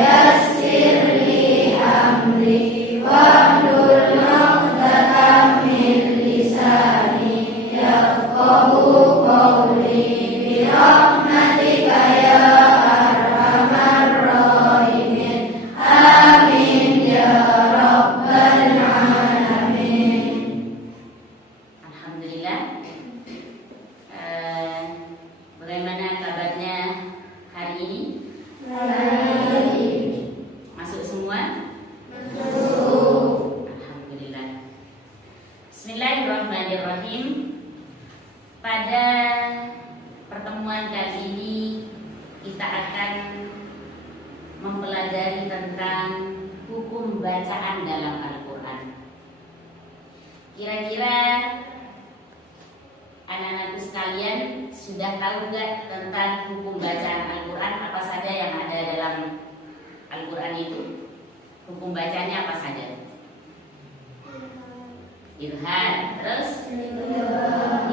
yassir li amri wahlul 'uqdatam min lisani yafqahu qawli bi rahmatika ya arhamar rahimin. Amin ya rabbal alamin. Alhamdulillah. Bagaimana kabarnya hari ini? Masuk semua? Alhamdulillah. Bismillahirrahmanirrahim. Pada pertemuan kali ini kita akan mempelajari tentang hukum bacaan dalam Al-Quran. Kira-kira anak-anakku sekalian sudah tahu nggak tentang hukum bacaan Al-Quran, apa saja yang ada dalam Al-Quran itu? Hukum bacanya apa saja? Irhad, terus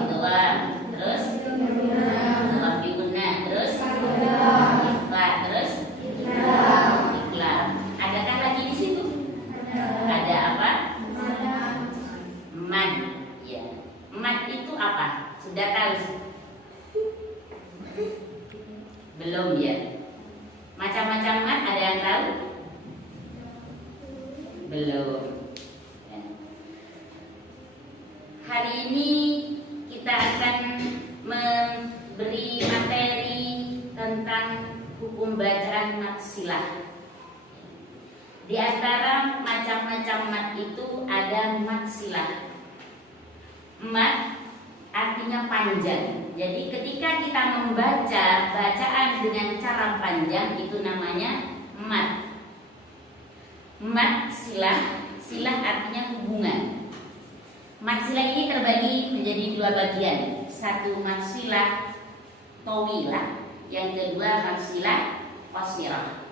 idgham, terus idgham bi gunnah, terus ikhfa, terus iqlab. Adakah lagi di situ? Ada apa? Mad. Ya. Mad itu apa? Sudah tahu? Belum ya? Macam-macam mad ada yang tahu? Belum. Ya. Hari ini kita akan memberi materi tentang hukum bacaan mad silah. Di antara macam-macam mad itu ada mad silah. Mad artinya panjang. Jadi ketika kita membaca bacaan dengan cara panjang itu namanya mad. Mad silah, silah artinya hubungan. Mad silah ini terbagi menjadi dua bagian. Satu mad silah tawilah, yang kedua mad silah qasirah.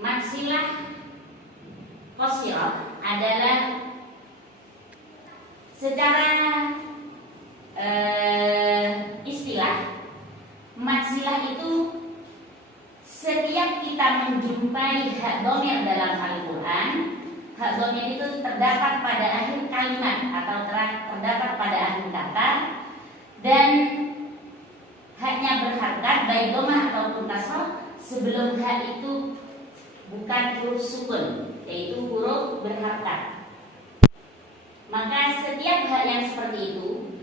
Mad silah qasirah adalah secara istilah, mad silah itu setiap kita menjumpai hak dhamir dalam Al-Quran, hak dhamir itu terdapat pada akhir kalimat atau terdapat pada akhir kata, dan haknya berharkat baik dhammah ataupun kasrah sebelum hak itu bukan huruf sukun, yaitu huruf berharkat. Maka setiap hak yang seperti itu,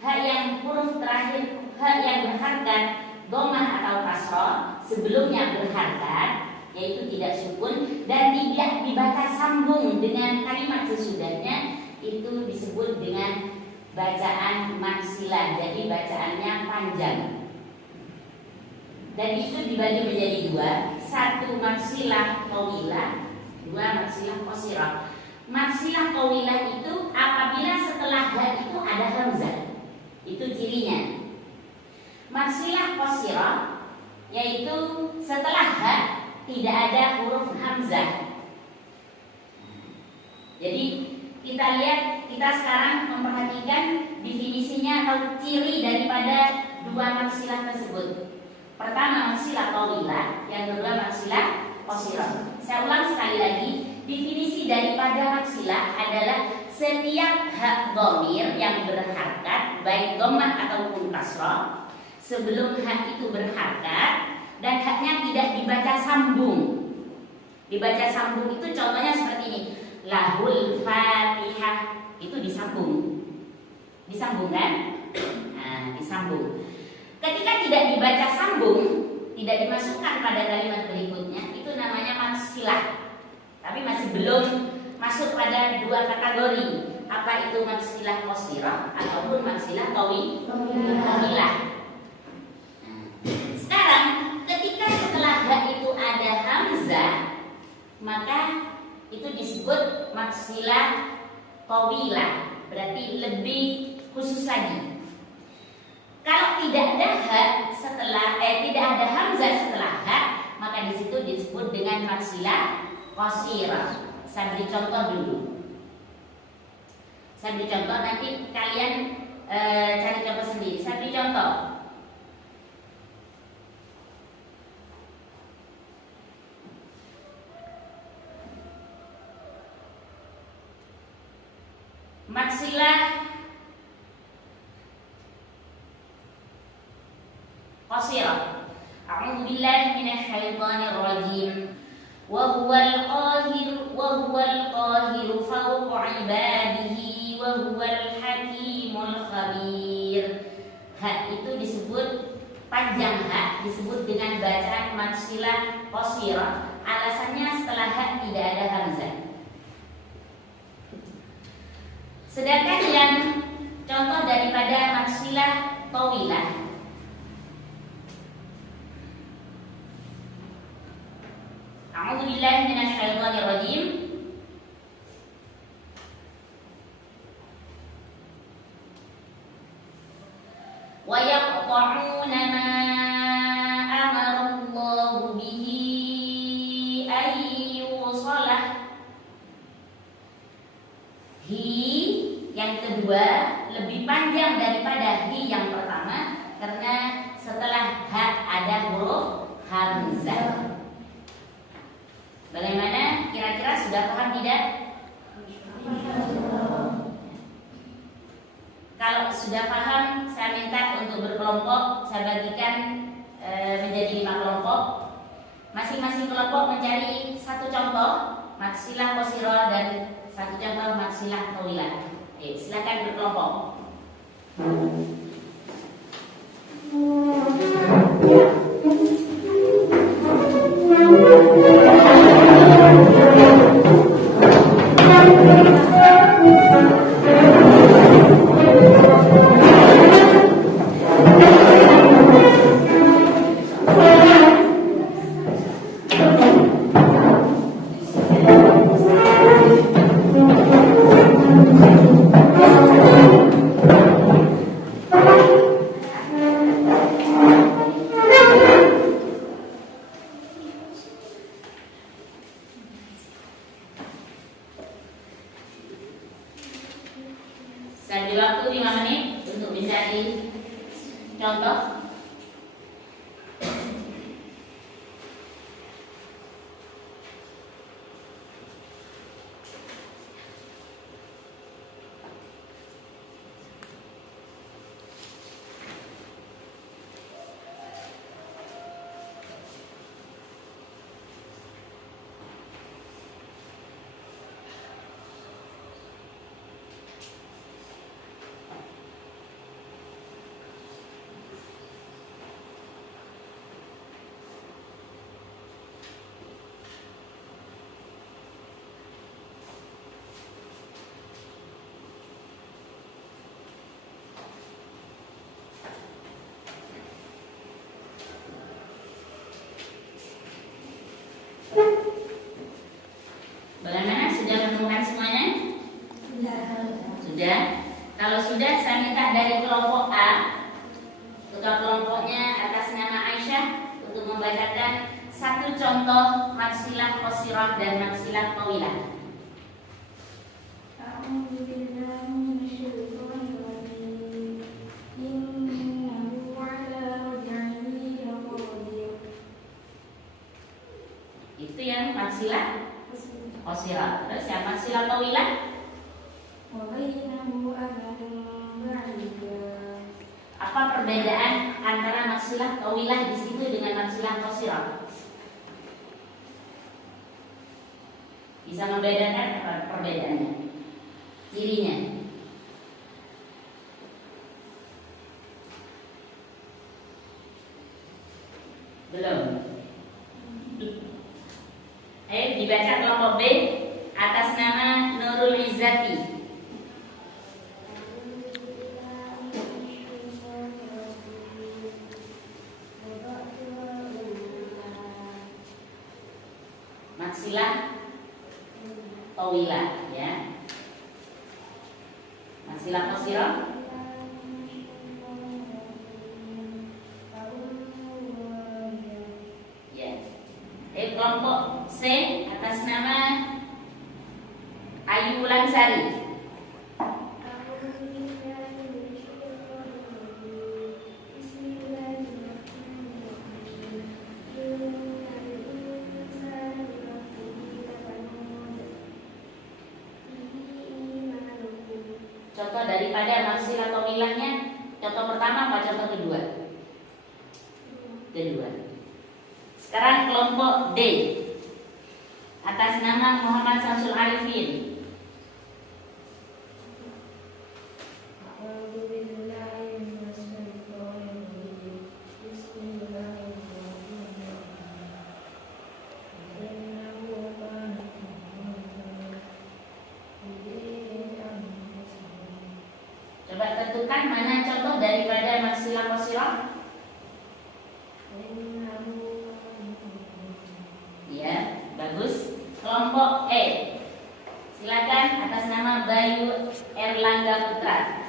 hak yang huruf terakhir, hak yang berharkat dhammah atau kasrah sebelumnya berharkat, yaitu tidak sukun, dan tidak dibaca sambung dengan kalimat sesudahnya, itu disebut dengan bacaan mad silah. Jadi bacaannya panjang. Dan itu dibagi menjadi dua. Satu mad silah tawilah, dua mad silah qasirah. Mad silah tawilah itu apabila setelah hak itu ada hamzah. Itu cirinya. Mad silah qasirah yaitu setelah hak tidak ada huruf hamzah. Jadi kita lihat, kita sekarang memperhatikan definisinya atau ciri daripada dua mad silah tersebut. Pertama mad silah tawilah, yang kedua mad silah qasirah. Saya ulang sekali lagi, definisi daripada mad silah adalah setiap hak dhamir yang berharkat baik dhammah ataupun kasrah sebelum hak itu berharkat dan haknya tidak dibaca sambung. Dibaca sambung itu contohnya seperti ini, lahul fatihah, itu disambung. Disambung kan? Nah, disambung. Ketika tidak dibaca sambung, tidak dimasukkan pada kalimat berikutnya, itu namanya mad silah. Tapi masih belum masuk pada dua kategori. Apa itu mad silah qasirah ataupun mad silah tawilah. Sekarang ketika setelah hak itu ada hamzah, maka itu disebut mad silah tawilah. Berarti lebih khusus lagi. Kalau tidak ada hak setelah tidak ada hamzah setelah hak, maka maka di situ disebut dengan maksilah qashirah. Saya beri contoh dulu. Saya beri contoh, nanti kalian cari contoh sendiri. Saya beri contoh. Maksilah qashirah. A'udzu billahi minasyaitonir rajim. Wa huwal qahiru fawqa ibadihi wa huwal hakimul khabir. Ha itu disebut panjang, ha disebut dengan bacaan maksilah qashirah. Alasannya setelah ha tidak ada hamzah. Sedangkan yang contoh daripada maksilah tawilah, a'udzu billahi minasyaitonir rajim. Wa yaqta'una ma amara Allahu bihi ay yusalah. Hi yang kedua lebih panjang daripada hi yang pertama karena setelah ha ada huruf hamzah. Bagaimana? Kira-kira sudah paham tidak? Kalau sudah paham, saya minta untuk berkelompok. Saya bagikan menjadi 5 kelompok. Masing-masing kelompok mencari satu contoh maksilah qashirah dan satu contoh maksilah tawilah. Silakan berkelompok. Saya beri waktu 5 menit untuk mencari contoh. Bagaimana? Sudah menemukan semuanya? Sudah. Kalau sudah, saya minta dari kelompok A, ketua kelompoknya atas nama Aisyah, untuk membacakan satu contoh maksilah qashirah dan maksilah tawilah. Itu yang maksilah qashirah. Terus yang maksilah tawilah? Apa perbedaan antara maksilah tawilah di situ dengan maksilah qashirah? Bisa membedakan apa perbedaannya? Cirinya? Belum. Ayo dibaca kelompok B atas nama Nurul Izzati. Maksilah tawilah, ya. Maksilah qashirah. Ya. Ayu Wulansari. Contoh daripada maksil atau milahnya, contoh pertama apa contoh kedua? Kedua. Sekarang kelompok D atas nama Muhammad Samsul Arifin. Coba tentukan mana contoh daripada maksilah qasirah. Ya, bagus. Kelompok E, silakan atas nama Bayu Erlangga Putra.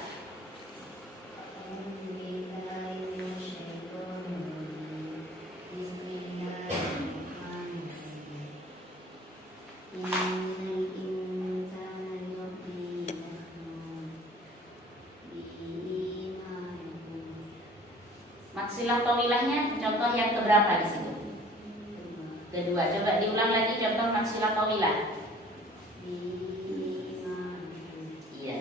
Maksilah tawilahnya contoh yang keberapa di situ? Kedua. Coba diulang lagi contoh maksilah tawilah. Iya.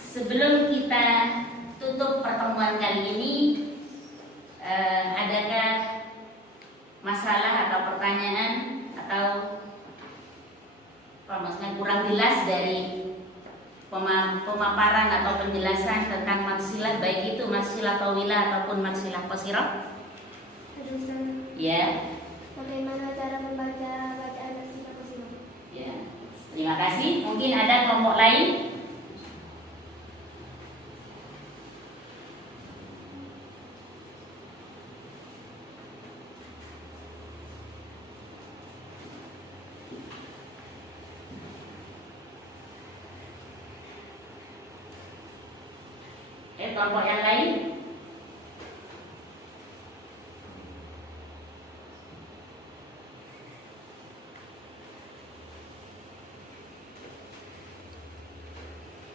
Sebelum kita tutup pertemuan kali ini, adakah masalah atau pertanyaan atau maksudnya kurang jelas dari pemaparan atau penjelasan tentang maksilah, baik itu maksilah tawilah ataupun maksilah qasirah? Ya. Bagaimana cara membaca bacaan maksilah qasirah? Ya. Terima kasih. Mungkin ada kelompok lain? Kelompok yang lain?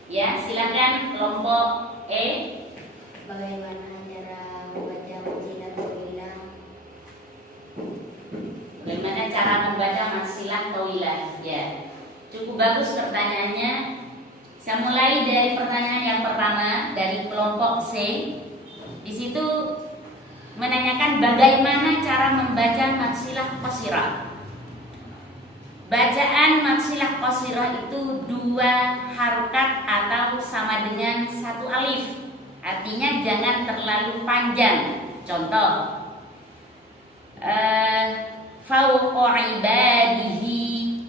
Ya, silakan kelompok E. Bagaimana cara membaca maksilah tawilah? Bagaimana cara membaca maksilah tawilah? Ya, cukup bagus pertanyaannya. Saya mulai dari pertanyaan yang pertama dari kelompok C. Di situ menanyakan bagaimana cara membaca maksilah qasirah. Bacaan maksilah qasirah itu 2 harokat atau sama dengan 1 alif. Artinya jangan terlalu panjang. Contoh, fauqa ibadihi,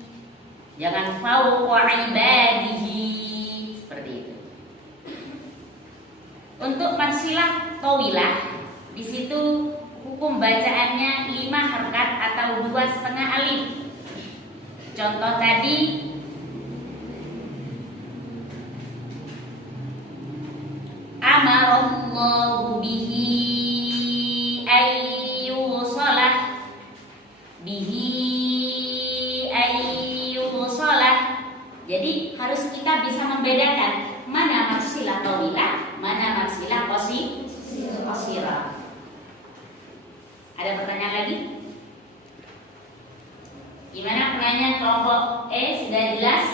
jangan fauqa ibadihi. Untuk maksilah tawilah, di situ hukum bacaannya 5 harokat atau 2,5 alif. Contoh tadi, amarallahu bihi ayyusalah, bihi ayyusalah. Jadi harus kita bisa membedakan mana maksilah tawilah, mana maksilah qasirah. Ada pertanyaan lagi? Gimana penanya kelompok E, sudah jelas?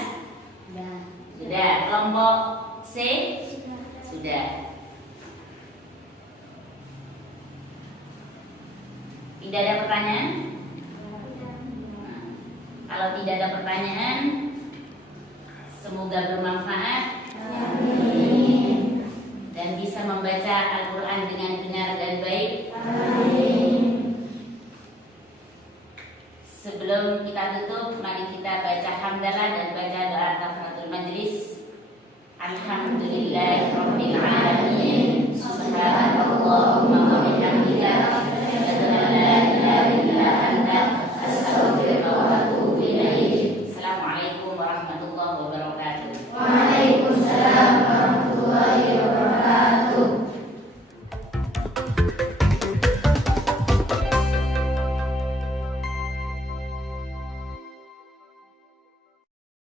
Sudah. Kelompok C? Sudah. Tidak ada pertanyaan? Kalau tidak ada pertanyaan, semoga bermanfaat dan bisa membaca Al-Quran dengan benar dan baik. Sebelum kita tutup, mari kita baca hamdalah dan baca doa kafaratul majlis. Alhamdulillahirabbil alamin.